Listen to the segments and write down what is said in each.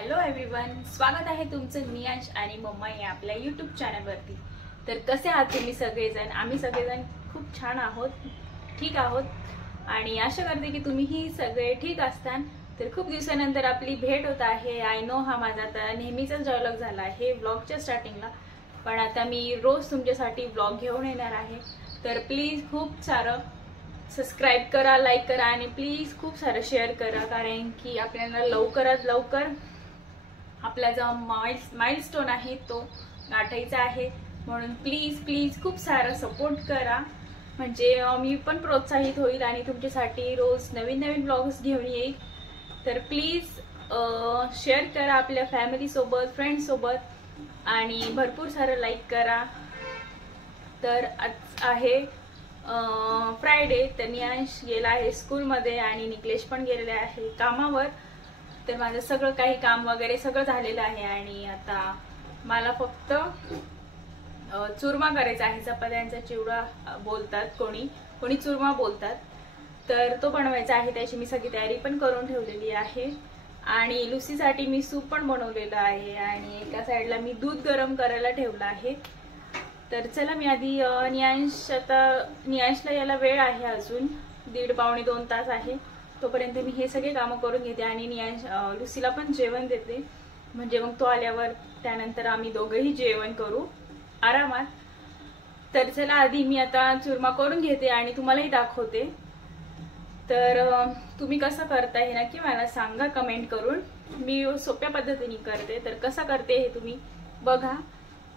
Hello everyone, स्वागत आहे तुमचं नियांश आणि मम्मा या आपल्या यूट्यूब चॅनलवरती। तर कसे आहात तुम्ही सगळेजण? आम्ही सगळेजण खूप छान आहोत, ठीक आहोत आणि आशा करते की तुम्हीही सगळे ठीक असतान। तर खूप दिवसानंतर आपली भेट होत आहे। आय नो हा माझा आता नेहमीचाच डायलॉग झाला आहे व्लॉगच्या स्टार्टिंगला, पण आता मी रोज तुमच्यासाठी व्लॉग घेऊन येणार आहे। तर प्लीज खूप सारं सबस्क्राइब करा, लाईक करा आणि प्लीज खूप सारं शेअर करा, कारण की आपल्याला लवकरात लवकर आपला जो माइलस्टोन आहे तो गाठायचा आहे। म्हणून प्लीज प्लीज खूप सारा सपोर्ट करा, म्हणजे मी पण प्रोत्साहित होईल आणि तुमच्यासाठी रोज नवीन नवीन ब्लॉग्स घेऊन येईल। तर प्लीज शेअर करा आपल्या फॅमिली सोबत, फ्रेंड्स सोबत आणि भरपूर सारं लाईक करा। तर आज आहे फ्रायडे, तर नियांश गेला आहे स्कूलमध्ये आणि निकलेश पण गेलेले आहे कामावर। तर माझं सगळं काही काम वगैरे सगळं झालेलं आहे आणि आता मला फक्त चुरमा करायचा आहे। चपात्यांचा चिवडा बोलतात, कोणी कोणी चुरमा बोलतात, तर तो बनवायचा आहे। त्याची मी सगळी तयारी पण करून ठेवलेली आहे आणि लुसीसाठी मी सूप पण बनवलेलं आहे आणि एका साईडला मी दूध गरम करायला ठेवलं आहे। तर चला मी आधी नियांशला याला वेळ आहे, अजून 1.5 पावणे 2 तास आहे, तोपर्यंत मी हे सगळे कामं करून घेते आणि लुसीला पण जेवण देते, म्हणजे मग तो आल्यावर त्यानंतर आम्ही दोघेही जेवण करू आरामात। तर चला आधी मी आता चुरमा करून घेते आणि तुम्हालाही दाखवते। तर तुम्ही कसं करता हे नक्की मला सांगा कमेंट करून। मी सोप्या पद्धतीने करते, तर कसं करते हे तुम्ही बघा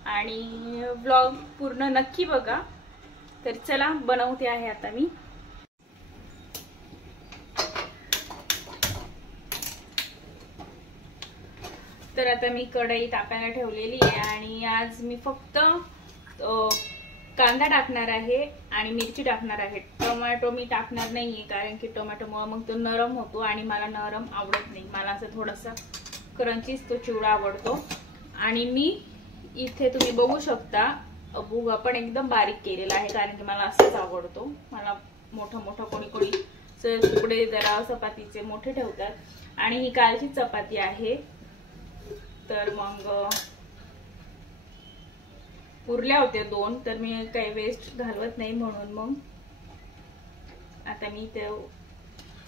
आणि व्लॉग पूर्ण नक्की बघा। तर चला बनवते आहे आता मी। तर आता मी कढई टाकायला ठेवलेली आहे आणि आज मी फक्त कांदा टाकणार आहे आणि मिरची टाकणार आहे। टोमॅटो मी टाकणार नाहीये, कारण की टोमॅटोमुळे मग तो नरम होतो आणि मला नरम आवडत नाही, मला असं थोडंसं क्रंचीच तो चिवडा आवडतो। आणि मी इथे तुम्ही बघू शकता भुगा पण एकदम बारीक केलेला आहे, कारण की मला असंच आवडतो। मला मोठा मोठा कोणी कोणी तुकडे जरा चपातीचे मोठे ठेवतात आणि ही कालची चपाती आहे, तर मग उरल्या होत्या 2, तर मी काही वेस्ट घालवत नाही, म्हणून मग आता मी ते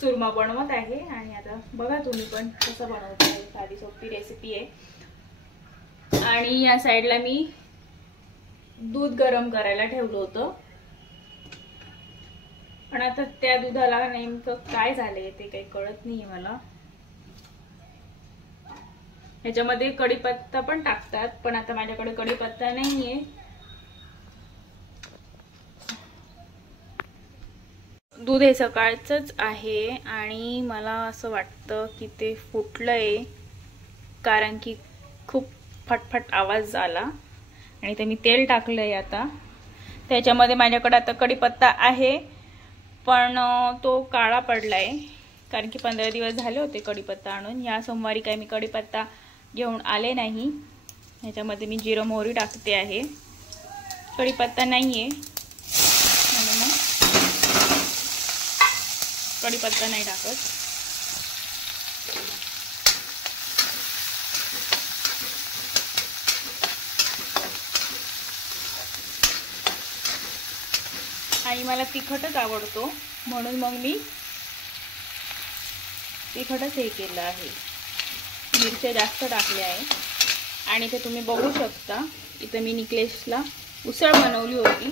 चुरमा बनवत आहे। आणि आता बघा तुम्ही पण कसं बनवता, साधी सोपी रेसिपी आहे। आणि या साईडला मी दूध गरम करायला ठेवलं होतं, पण आता त्या दुधाला नेमकं काय झालंय ते काही कळत नाहीये मला। ह्याच्यामध्ये कढीपत्ता पण टाकतात, पण आता माझ्याकडे कढीपत्ता नाहीये। दूध हे सकाळचंच आहे आणि मला असं वाटतं की ते फुटलंय, कारण की खूप फटफट आवाज आला। आणि ते मी तेल टाकलंय आता त्याच्यामध्ये। माझ्याकडे आता कढीपत्ता आहे, पण तो काळा पडलाय, कारण की 15 दिवस झाले होते कढीपत्ता आणून। या सोमवारी काही मी कढीपत्ता घेऊन आले नाही। ह्याच्यामध्ये मी जिरं मोहरी टाकते आहे, कढीपत्ता नाहीये म्हणून कढीपत्ता नाही टाकत। आणि मला तिखटच आवडतो, म्हणून मग मी तिखटच हे केलं आहे, मिरच्या जास्त टाकल्या आहे। आणि ते तुम्ही बघू शकता इथं मी निकलेशला उसळ बनवली होती,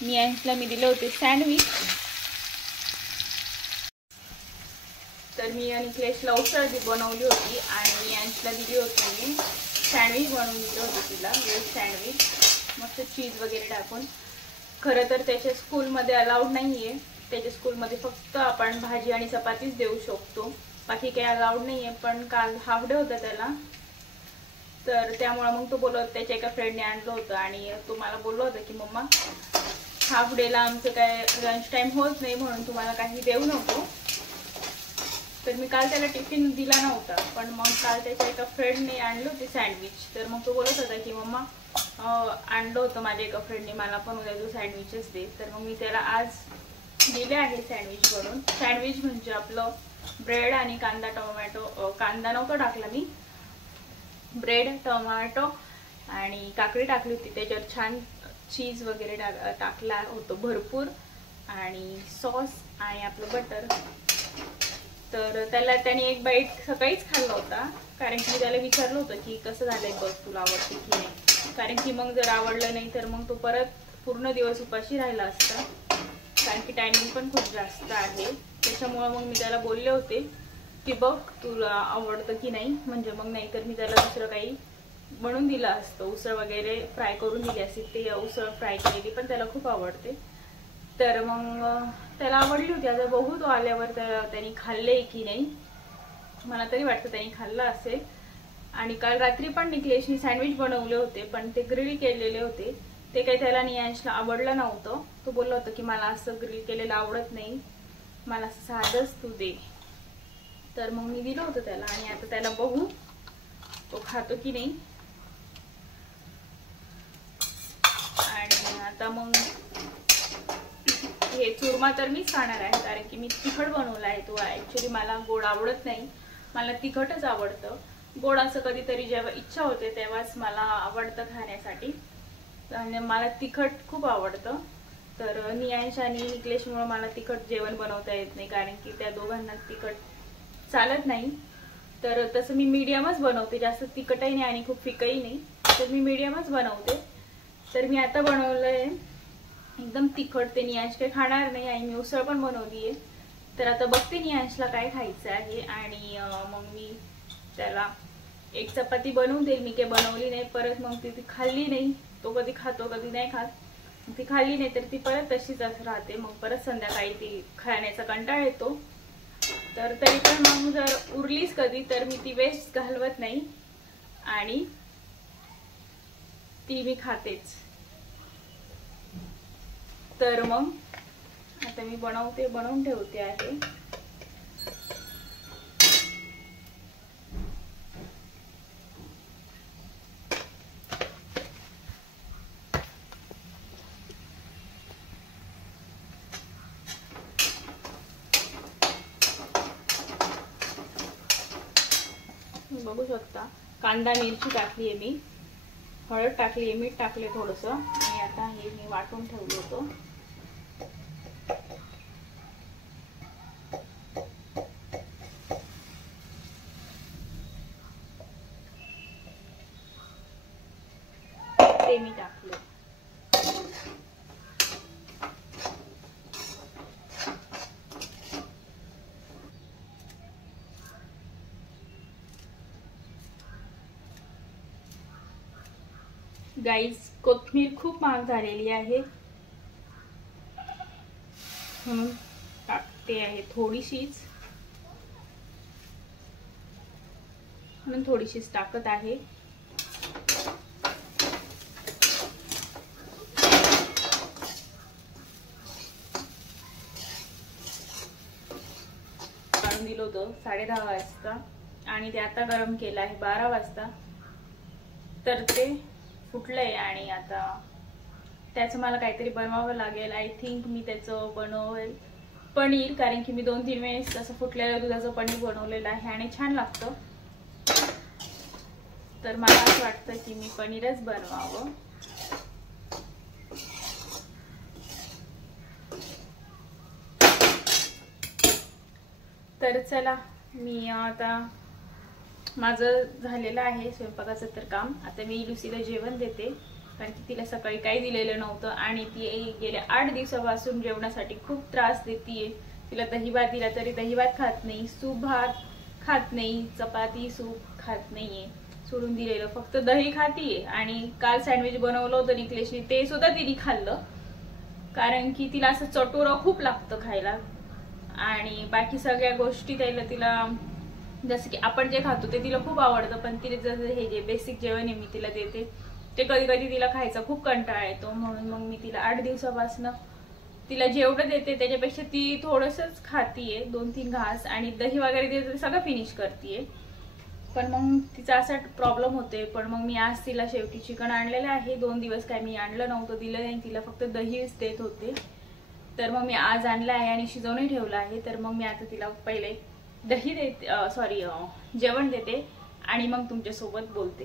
नियांशला मी दिले होते सँडविच। तर मी निकलेशला उसळ बनवली होती आणि नियांशला दिली होती मी सँडविच बनवून दिलं होतं तिला, वेज सँडविच, मस्त चीज वगैरे टाकून। खरं तर त्याच्या स्कूलमध्ये अलाउड नाहीये, त्याच्या स्कूलमध्ये फक्त आपण भाजी आणि चपातीच देऊ शकतो, बाकी काही अलाउड नाहीये। पण काल हाफ डे होता त्याला, तर त्यामुळे मग तो बोलत त्याच्या एका फ्रेंडने आणलं होतं आणि तो मला बोललो होता की मम्मा हाफ डेला आमचं काय लंच टाइम होत नाही, म्हणून तुम्हाला काही देऊ नको। तर मी काल त्याला टिफिन दिला नव्हता, पण मग काल त्याच्या एका फ्रेंडने आणलं होते सँडविच। तर मग तो बोलत होता की मम्मा आणलं होतं माझ्या एका फ्रेंडने, मला पण उद्या तू सँडविचच दे। तर मग मी त्याला आज दिले आहे सँडविच बनवून। सँडविच म्हणजे आपलं ब्रेड आणि कांदा टोमॅटो, कांदा नव्हता टाकला मी, ब्रेड, टोमॅटो आणि काकडी टाकली होती, त्याच्यावर छान चीज वगैरे टाकला होतो भरपूर, आणि सॉस आणि आपलं बटर. तर त्याने एक बाईट सकाळीच खाल्ला होता, कारण की त्याला विचारलं होतं की कसं झालंय बघ, तुला आवडते की नाही, कारण की मग जर आवडलं नाही तर मग तो परत पूर्ण दिवस उपाशी राहिला असता, कारण की टायमिंग पण खूप जास्त आहे. त्याच्यामुळे मग मी त्याला बोलले होते की बघ तुला आवडतं की नाही, म्हणजे मग नाही तर मी त्याला दुसरं काही बनवून दिलं असतं, उसळ वगैरे फ्राय करून दिली असती. ते उसळ फ्राय केलेली पण त्याला खूप आवडते. तर मग त्याला आवडली होती. आता बघू तो आल्यावर त्यांनी खाल्ले की नाही, मला तरी वाटतं त्यांनी खाल्लं असेल. आणि काल रात्री पण निकलेशनी सँडविच बनवले होते, पण ते ग्रिल केलेले होते, ते काही त्याला नियांशला आवडलं नव्हतं. तो बोलला होता की मला असं ग्रिल केलेलं आवडत नाही, मला साधंच तू दे. तर मग मी दिलं होतं त्याला, आणि आता त्याला बघू तो खातो की नाही. आणि आता मग हे चुरमा तर मीच खाणार आहे, कारण की मी तिखट बनवला आहे. तो ऍक्च्युली मला गोड आवडत नाही, मला तिखटच आवडतं. गोड असं कधीतरी जेव्हा इच्छा होते तेव्हाच मला आवडतं खाण्यासाठी, आणि मला तिखट खूप आवडतं. तर नियांश आणि निकलेशमुळे मला तिखट जेवण बनवता येत नाही, कारण की त्या दोघांना तिखट चालत नाही. तर तसं मी मीडियमच बनवते, जास्त तिखटही नाही आणि खूप फिकही नाही, तर मी मीडियमच बनवते. तर मी आता बनवलंय एकदम तिखट, ते नियांश काही खाणार नाही, आणि मी उसळ पण बनवली आहे. तर आता बघते नियांशला काय खायचं आहे, आणि मग मी त्याला एक चपाती बनवून देईल. मी काही बनवली नाही, परत मग ती खाल्ली नाही. तो कधी खातो कधी नाही खात, ती खाल्ली नाही तर ती परत तशीच राहते, मग परत संध्याकाळी ती खाण्याचा कंटाळा येतो. तर तरी पण मग जर उरलीच कधी तर मी ती वेस्ट घालवत नाही, आणि ती मी खातेच. तर मग आता मी बनवून ठेवते आहे. बघू शकता कांदा मिरची टाकली आहे मी, हळद टाकली आहे, मीठ टाकले थोडंसं, आणि आता हे मी वाटून ठेवलं होतं. ते मी टाकलं. गाईज कोथिंबीर खूप महाग झालेली आहे, म्हणून टाकते आहे थोडीशीच, म्हणून थोडीशीच टाकत आहे. काढून दिलं होतं 10:30 वाजता, आणि ते आता गरम केलं आहे 12 वाजता. तर ते फुटलंय, आणि आता त्याचं मला काहीतरी बनवावं लागेल. आय थिंक मी त्याचं बनवेल पनीर, कारण की मी 2-3 वेळेस असं फुटलेलं दुधाचं पनीर बनवलेलं आहे आणि छान लागतं. तर मला असं वाटतं की मी पनीरच बनवावं. तर चला, मी आता माझं झालेलं आहे स्वयंपाकाचं तर काम. आता मी लुसीला जेवण देते, कारण की तिला सकाळी काही दिलेलं नव्हतं, आणि ती गेल्या 8 दिवसापासून जेवणासाठी खूप त्रास देतीये. तिला दहीभात दिला तरी दहीभात खात नाही, सूप भात खात नाही, चपाती सूप खात नाहीये, सोडून दिलेलं फक्त दही खातीये. आणि काल सँडविच बनवलं होतं निकलेशने, ते सुद्धा तिने खाल्लं, कारण की तिला असं चटोरं खूप लागतं खायला. आणि बाकी सगळ्या गोष्टी तिला जसं की आपण जे खातो ते तिला खूप आवडतं, पण तिला जसं हे जे बेसिक जेवण आहे मी तिला देते ते कधी कधी तिला खायचा खूप कंटाळा येतो. म्हणून मग मी तिला 8 दिवसापासून तिला जेवढं देते त्याच्यापेक्षा ती थोडंसंच खातीये, 2-3 घास, आणि दही वगैरे देते सगळं फिनिश करतीये. पण मग तिचा असा प्रॉब्लेम होते. पण मग मी आज तिला शेवटी चिकन आणलेलं आहे. 2 दिवस काय मी आणलं नव्हतं, दिलं नाही तिला, फक्त दहीच देत होते. तर मग मी आज आणलं आहे आणि शिजवूनही ठेवलं आहे. तर मग मी आता तिला पहिले दही देते, जेवण देते, आणि मग तुमच्यासोबत बोलते।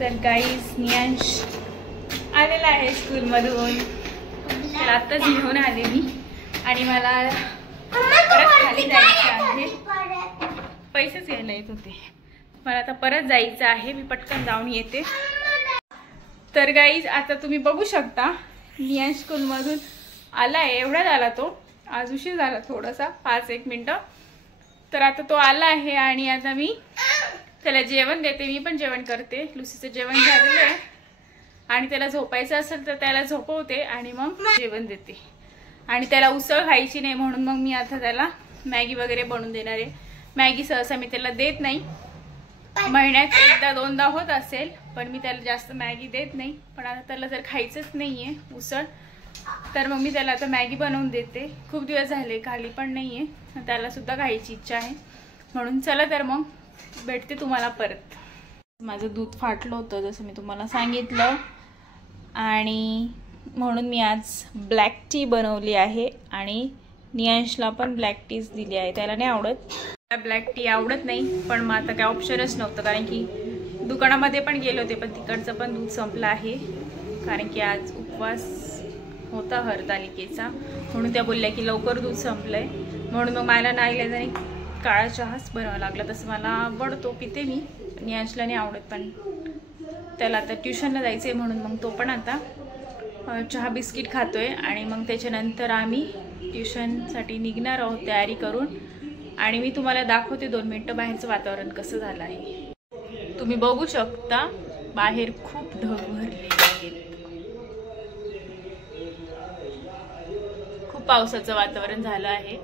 तर गाईज नियांश आलेला आहे स्कूलमधून, तर आत्ताच घेऊन आले मी आणि मला परत खाली जायचं आहे। पैसेच घ्यायला येत होते, मला आता परत जायचं आहे, मी पटकन जाऊन येते। तर गाईज आता तुम्ही बघू शकता नियांश स्कूलमधून आलाय, एवढ्यात आला तो, आज उशीर झाला थोडासा 5-1 मिनिटं। तर आता तो आला आहे आणि आता मी त्याला जेवण देते, मी पण जेवण करते। लुसीचं जेवण झालेलं आहे आणि त्याला झोपायचं असेल तर त्याला झोपवते आणि मग जेवण देते। आणि त्याला उसळ खायची नाही म्हणून मग मी आता त्याला मॅगी वगैरे बनवून देणार आहे। मॅगी सहसा मी त्याला देत नाही, महिन्यात 1-2दा होत असेल, पण मी त्याला जास्त मॅगी देत नाही। पण आता त्याला जर खायचंच नाहीये उसळ तर मग मी त्याला आता मॅगी बनवून देते। खूप दिवस झाले खाली पण नाहीये, त्याला सुद्धा खायची इच्छा आहे म्हणून। चला तर मग भेटते तुम्हाला परत। माझं दूध फाटलं होतं जसं मी तुम्हाला सांगितलं, आणि म्हणून मी आज ब्लॅक टी बनवली आहे आणि नियांशला पण ब्लॅक टीच दिली आहे। त्याला नाही आवडत, ब्लॅक टी आवडत नाही, पण मग आता काय ऑप्शनच नव्हतं कारण की दुकानामध्ये पण गेले होते पण तिकडचं पण दूध संपलं आहे, कारण की आज उपवास होता हरतालिकेचा, म्हणून त्या बोलल्या की लवकर दूध संपलंय। म्हणून मग मला नाही इलाजाने काळा चहाच बनवावा लागला। तसं मला आवडतो, पिते मी, नियांशला नाही आवडत, पण त्याला आता ट्युशनला जायचं आहे म्हणून मग तो पण आता चहा बिस्किट खातोय। आणि मग त्याच्यानंतर आम्ही ट्युशनसाठी निघणार आहोत तयारी करून, आणि मी तुम्हाला दाखवते 2 मिनिटं बाहेरचं वातावरण कसं झालं आहे। तुम्ही बघू शकता बाहेर खूप ढग भरलेले आहेत, खूप पावसाचं वातावरण झालं आहे।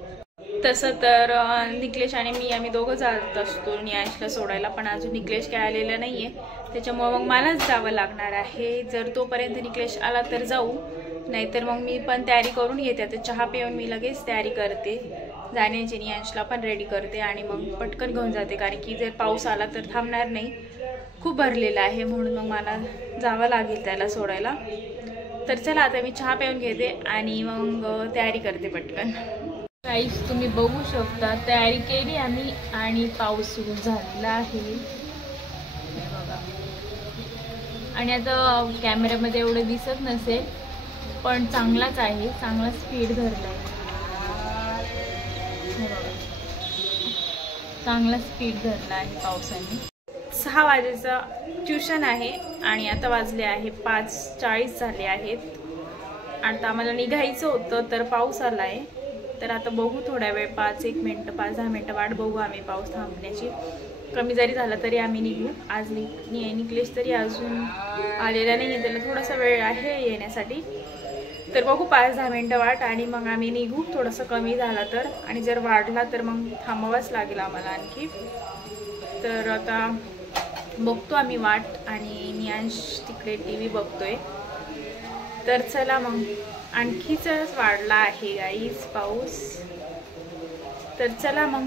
तसं तर निकलेश आणि मी आम्ही दोघं जात असतो नियांशला सोडायला, पण अजून निकलेश काय आलेला नाहीये, त्याच्यामुळे मग मलाच जावं लागणार आहे। जर तोपर्यंत निकलेश आला तर जाऊ, नाहीतर मग मी पण तयारी करून घेते। आता चहा पिऊन मी लगेच तयारी करते जाण्याची, नियांशला पण रेडी करते आणि मग पटकन घेऊन जाते, कारण की जर पाऊस आला तर थांबणार नाही, खूप भरलेला आहे, म्हणून मग मला जावं लागेल त्याला सोडायला। तर चला आता मी चहा पिऊन घेते आणि मग तयारी करते पटकन। गाईस तुम्ही बघू शकता तयारी केली आम्ही आणि पाऊस सुरू झालेला आहे बघा। आणि आता कॅमेऱ्यामध्ये एवढं दिसत नसेल पण चांगलाच आहे, चांगला स्पीड धरला आहे, चांगला स्पीड धरला आहे पावसाने। 6 वाजेचा ट्युशन आहे आणि आता वाजले आहे 5:40 झाले आहेत। आता आम्हाला निघायचं होतं तर पाऊस आला आहे, तर आता बघू थोड्या वेळ 5-1 मिनिटं 5-10 मिनिटं वाट बघू आम्ही पाऊस थांबण्याची। कमी जरी झाला तरी आम्ही निघू। आज निकलेश तरी अजून आलेला नाही, त्याला थोडासा वेळ आहे येण्यासाठी, तर बघू 5-10 मिनिटं वाट आणि मग आम्ही निघू। थोडंसं कमी झाला तर, आणि जर वाढला तर मग थांबावंच लागेल आम्हाला आणखी। तर आता बघतो आम्ही वाट, आणि नियांश तिकडे TV बघतोय। तर चला मग, आणखीच वाढला आहे गाईस पाऊस, तर चला मग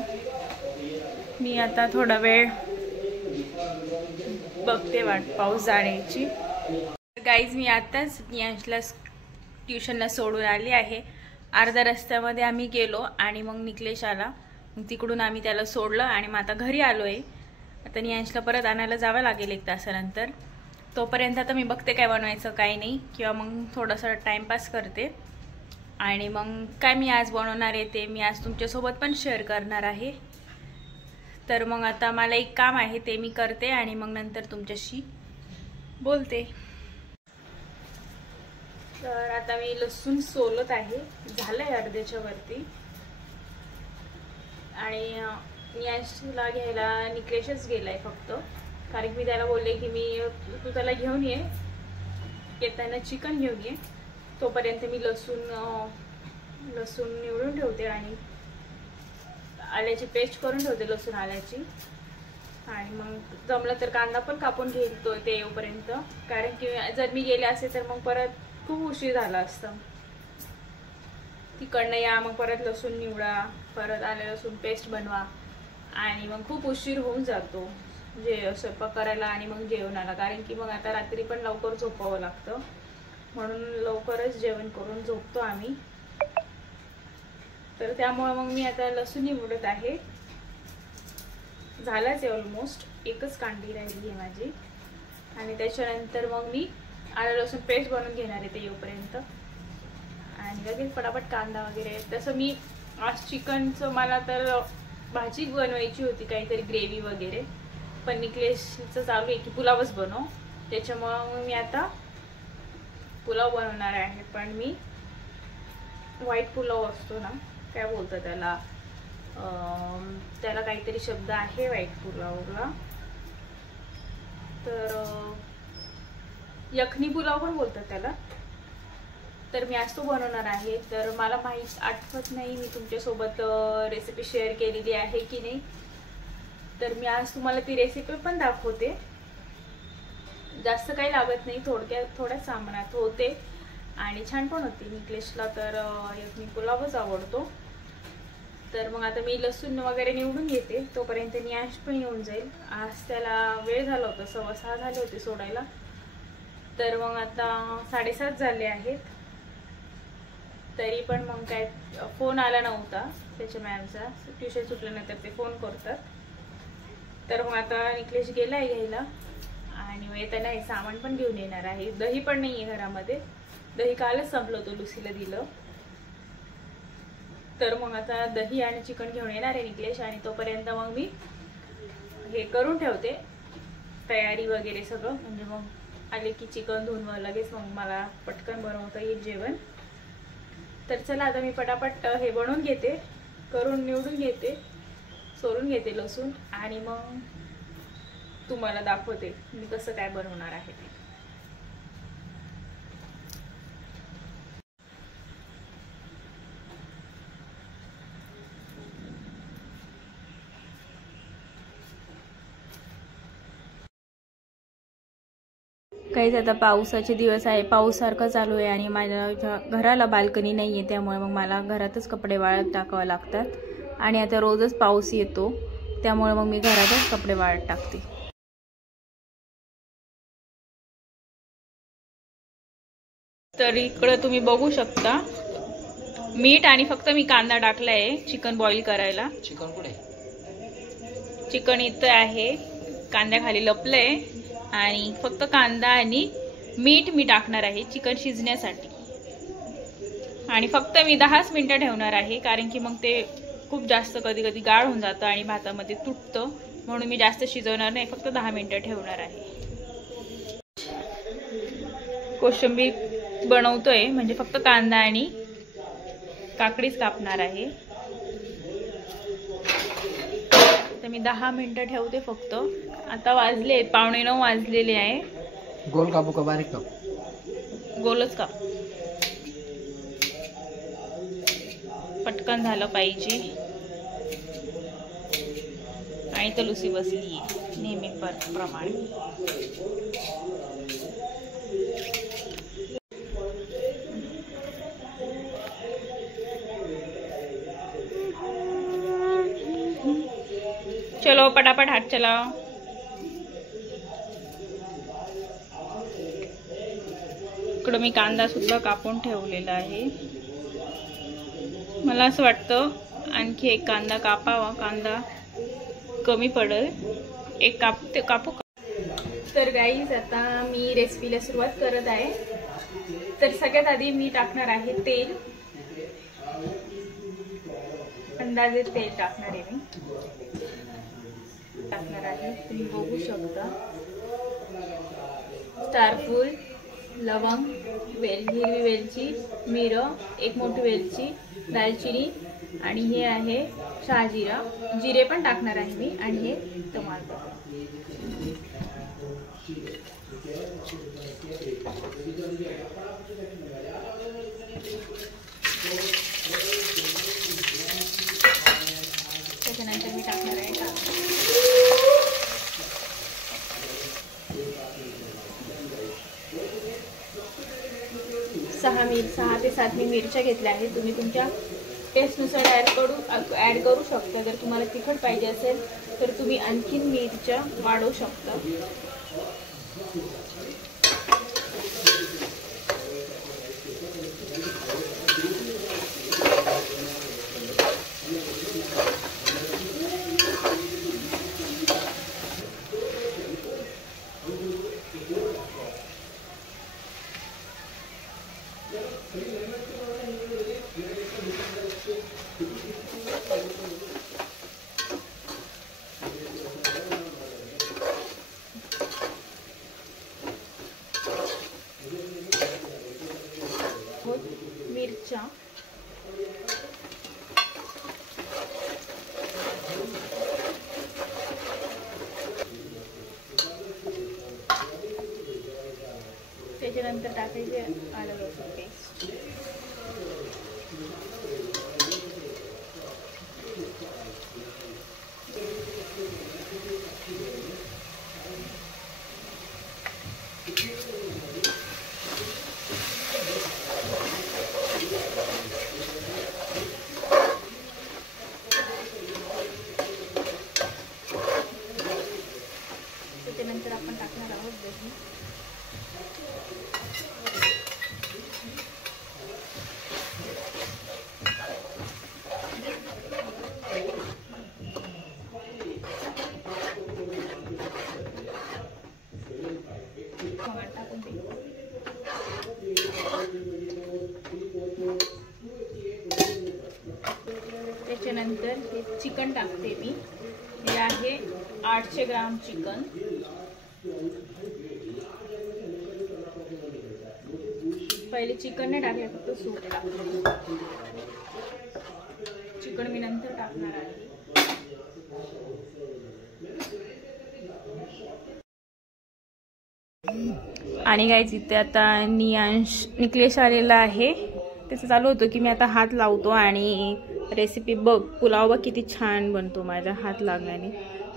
मी आता थोडा वेळ बघते वाट पाऊस जाण्याची। गाईज मी आताच नियांशला ट्युशनला सोडून आली आहे। अर्ध्या रस्त्यामध्ये आम्ही गेलो आणि मग निकलेश आला, मग तिकडून आम्ही त्याला सोडलं आणि मग आता घरी आलो आहे। आता नियांशला परत आणायला जावं लागेल 1 तासानंतर। तोपर्यंत आता मी बघते काय बनवायचं काय नाही, किंवा मग थोडासा टाइमपास करते। आणि मग काय मी आज बनवणार आहे ते मी आज तुमच्यासोबत पण शेअर करणार आहे। तर मग आता मला एक काम आहे ते मी करते आणि मग नंतर तुमच्याशी बोलते। तर आता मी लसूण सोलत आहे, झालंय अर्ध्याच्या वरती, आणि नियांशला घ्यायला निकलेशच गेलाय फक्त, कारण मी त्याला बोलले की तू त्याला घेऊन ये, येताना चिकन घेऊन ये, तोपर्यंत मी लसूण निवडून ठेवते आणि आल्याची पेस्ट करून ठेवते, लसूण आल्याची, आणि मग जमलं तर कांदा पण कापून घेतो ते येऊपर्यंत, कारण की जर मी गेले असे तर मग परत खूप उशीर झाला असता। तिकडनं या, मग परत लसूण निवडा, परत आले लसूण पेस्ट बनवा, आणि मग खूप उशीर होऊन जातो स्वयंपाक करायला आणि मग जेवणाला, कारण की मग आता रात्री पण लवकर झोपावं लागतं, म्हणून लवकरच जेवण करून झोपतो आम्ही। तर त्यामुळे मग मी आता लसूण निवडत आहे झालाच आहे ऑलमोस्ट, एकच कांडी राहिली आहे माझी. आणि त्याच्यानंतर मग मी आलं लसूण पेस्ट बनवून घेणार आहे ते येऊपर्यंत. आणि लगेच पटापट कांदा वगैरे. तसं मी आज चिकनचं मला तर भाजी बनवायची होती काहीतरी ग्रेव्ही वगैरे, पण निकलेशचं चालू आहे की पुलावच बनव. त्याच्यामुळं मी आता पुलाव बनवणार आहे. पण मी व्हाईट पुलाव असतो ना, काय बोलतं त्याला, त्याला काहीतरी शब्द आहे व्हाईट पुलावला, तर यखनी पुलाव पण बोलतात त्याला. तर मी आज तो बनवणार आहे. तर मला आठवत नाही मी तुमच्यासोबत रेसिपी शेअर केलेली आहे की नाही. तर मी आज तुम्हाला ती रेसिपी पण दाखवते. जास्त काही लागत नाही, थोड्या सामानात होते आणि छान पण होती. निकलेशला तर यखनी पुलावच आवडतो. तर मग आता मी लसूण वगैरे निवडून घेते, तोपर्यंत नियाश पण येऊन जाईल. आज त्याला वेळ झाला होता, 6:15 झाले होते सोडायला. तर मग आता 7:30 झाले आहेत. तरी पण मग काय फोन आला नव्हता त्याच्या मॅमचा, ट्युशन सुटल्यानंतर ते फोन करतात. तर मग आता निकलेश गेला आहे घ्यायला आणि येताना हे सामान पण घेऊन येणार आहे. दही पण नाही आहे घरामध्ये, दही कालच संपलं होतं, लुसीला दिलं. तर मग आता दही आणि चिकन घेऊन येणार आहे निकलेश. आणि तोपर्यंत मग मी हे करून ठेवते तयारी वगैरे सगळं, म्हणजे मग आले की चिकन धुवून लगेच मग मला पटकन बनवता येईल जेवण. तर चला आता मी पटापट हे बनवून घेते, करून निवडून घेते, सोलून घेते लसूण आणि मग तुम्हाला दाखवते मी कसं काय बनवणार आहे ते. काहीच आता पावसाचे दिवस आहे, पाऊस सारखं चालू आहे आणि माझ्या घराला बाल्कनी नाही आहे, त्यामुळे मग मला घरातच कपडे वाळत टाकावे लागतात. आणि आता रोजच पाऊस येतो, त्यामुळे मग मी घरातच कपडे वाळत टाकते. तर इकडं तुम्ही बघू शकता मीठ आणि फक्त मी कांदा टाकलाय चिकन बॉईल करायला. चिकन कुठे? चिकन इथं आहे, कांद्याखाली लपलंय. आणि फक्त कांदा आणि मीठ मी टाकणार आहे चिकन शिजण्यासाठी. आणि फक्त मी 10 मिनिटं ठेवणार आहे, कारण की मग ते खूप जास्त कधी कधी गाळ होऊन जातं आणि भातामध्ये तुटतं, म्हणून मी जास्त शिजवणार नाही, फक्त 10 मिनिटं ठेवणार आहे. कोशिंबीर बनवतोय, म्हणजे फक्त कांदा आणि काकडीच कापणार आहे. तर मी 10 मिनिटं ठेवते फक्त. आता वाजले 8:45 वाजलेले आहे. गोल कापू का बारीक कापू? गोलच काप, पटकन झालं पाहिजे. आणि तर लुसी बसली नेहमी प्रमाणे. चलो पटापट हाथ चलाओ. इकडं मी कांदा सुद्धा कापून ठेवलेला आहे. मला असं वाटतं आणखी एक कांदा कापावा, कांदा कमी पडेल. एक कापू. तर गाईज आता मी रेसिपीला सुरुवात करत आहे. तर सगळ्यात आधी मी टाकणार आहे तेल. अंदाजे तेल टाकणार आहे मी. टाकणार आहे, तुम्ही बघू शकता. स्टारफूल, लवंग, हिरवी वेलची, मिरं, एक मोठी वेलची, दालचिनी आणि हे आहे शहाजिरा. जिरे पण टाकणार आहे मी. आणि हे तमालपत्र. त्याच्यानंतर मी टाकणार आहे 6 ते 7 मी मिरच्या घेतल्या आहेत. तुम्ही तुमच्या टेस्टनुसार ॲड करू शकता. जर तुम्हाला तिखट पाहिजे असेल तर तुम्ही आणखीन मिरच्या वाढवू शकता. त्याच्यानंतर टाकायचे आलं लसूण पेस्ट. त्याच्यानंतर आपण टाकणार आहोत दही. टाकून दे. त्याच्यानंतर हे चिकन टाकते मी. हे आहे 800 ग्राम चिकन. पहिले चिकन नाही टाकले, फक्त सूप टाकले. चिकन मी नंतर टाकणार आहे. आणि गाईज इथे आता निक्लेश आलेला आहे. त्याचं चालू होतं की मी आता हात लावतो आणि रेसिपी बघ, पुलाव बघ किती छान बनतो माझ्या हात लागल्याने.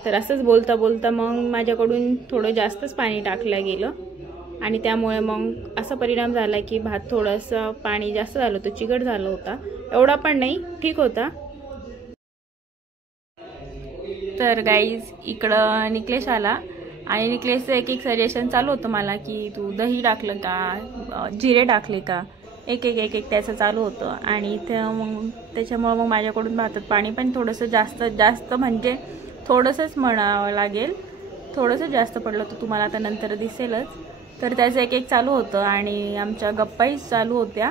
तर असंच बोलता बोलता मग माझ्याकडून थोडं जास्तच पाणी टाकलं गेलं आणि त्यामुळे मग असा परिणाम झाला की भात थोडंसं पाणी जास्त झालं होतं, चिकट झालं होता. एवढा पण नाही, ठीक होता. तर गाईज इकडं निक्लेश आला आणि निक्लेशचं एक सजेशन चालू होतं मला की तू दही टाकलं का, जिरे टाकले का, एक त्याचं चालू होतं. आणि इथं मग त्याच्यामुळं मग माझ्याकडून भातात पाणी पण थोडंसं जास्त म्हणजे थोडंसंच म्हणावं लागेल, थोडंसं जास्त पडलं तर तुम्हाला आता नंतर दिसेलच. तर त्याचं एक चालू होतं आणि आमच्या गप्पाही चालू होत्या.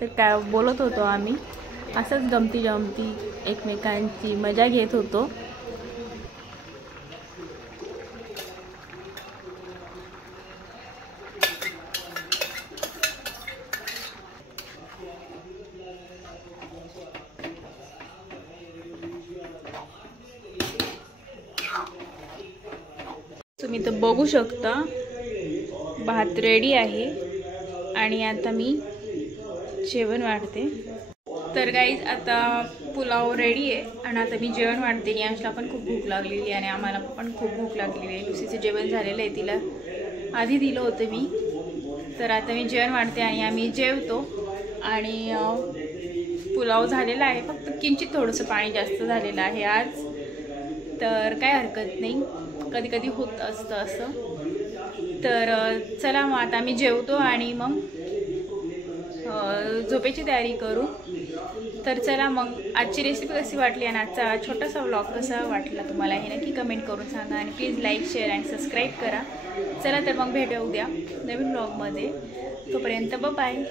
तर काय बोलत होतो आम्ही, असंच गमती एकमेकांची मजा घेत होतो. तुम्ही तर बघू शकता भात रेडी आहे आणि आता मी जेवण वाढते. तर गाईज आता पुलाव रेडी आहे आणि आता मी जेवण वाढते. नियांशला पण खूप भूक लागलेली आहे आणि आम्हाला पण खूप भूक लागलेली आहे. लुसीचं जेवण झालेलं आहे, तिला आधी दिलं होतं मी. तर आता मी जेवण वाढते आणि आम्ही जेवतो. आणि पुलाव झालेला आहे, फक्त किंचित थोडंसं पाणी जास्त झालेलं आहे आज. तर काय हरकत नाही, कधी कधी होत असतं असं. तर चला मग आता आम्ही जेवतो आणि मग झोपेची तयारी करू. तर चला मग आजची रेसिपी कशी वाटली आणि आजचा छोटासा व्लॉग कसा वाटला तुम्हाला हे नक्की कमेंट करून सांगा. आणि प्लीज लाईक, शेअर आणि सबस्क्राईब करा. चला तर मग भेटू उद्या नवीन व्लॉगमध्ये. तोपर्यंत बाय.